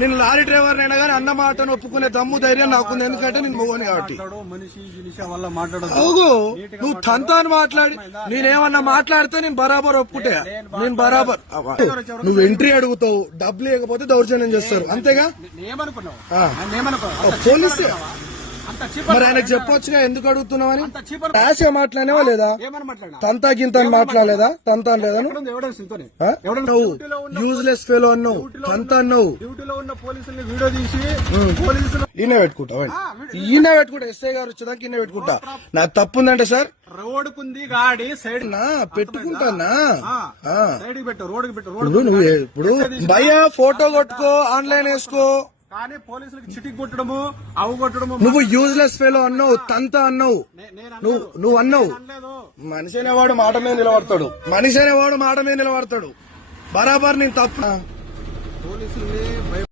నేను lorry driver అయినా కానీ అన్న మాటను ఒప్పుకునే దమ్ము ధైర్యం నాకుంది, ఎందుకంటే నేను మొగని కాబట్టి. అవుగు నువ్వు తంతాను మాట్లాడి నేనేమన్నా మాట్లాడితే నేను బరాబర్ ఒప్పుకుంటే, నేను బరాబర్. నువ్వు ఎంట్రీ అడుగుతావు, డబ్బులు లేకపోతే దౌర్జన్యం చేస్తారు, అంతేగా. పోలీసు మరి ఆయనకు చెప్పొచ్చుగా ఎందుకు అడుగుతున్నావని. రాసిగా మాట్లాడేవా లేదా, తంతా గింత మాట్లాడలేదా, తంతా లేదా, నువ్వు యూజ్లెస్ ఫెలో అన్నావు, తంతా అన్నావు. ఈయన పెట్టుకుంటా, ఈయన పెట్టుకుంటా, ఎస్ఐ గారు వచ్చేదాకా ఈయన పెట్టుకుంటా. నాకు తప్పు ఉందంటే సార్ రోడ్డుకుంది గాడి సైడ్ నా పెట్టుకుంటానా, రోడ్డు నువ్వు ఇప్పుడు భయ్యా ఫోటో కొట్టుకో, ఆన్లైన్ వేసుకో, కానీ పోలీసులకు చిటికి కొట్టడము, అవు కొట్టడము. నువ్వు యూజ్లెస్ ఫెలో అన్నావు, తంతా అన్నావు, నువ్వు అన్నావు. మనిషి అనేవాడు మాట మీద నిలబడతాడు, మనిషి అనేవాడు మాట మీద నిలబడతాడు. బరాబర్ నేను తప్పు. పోలీసులు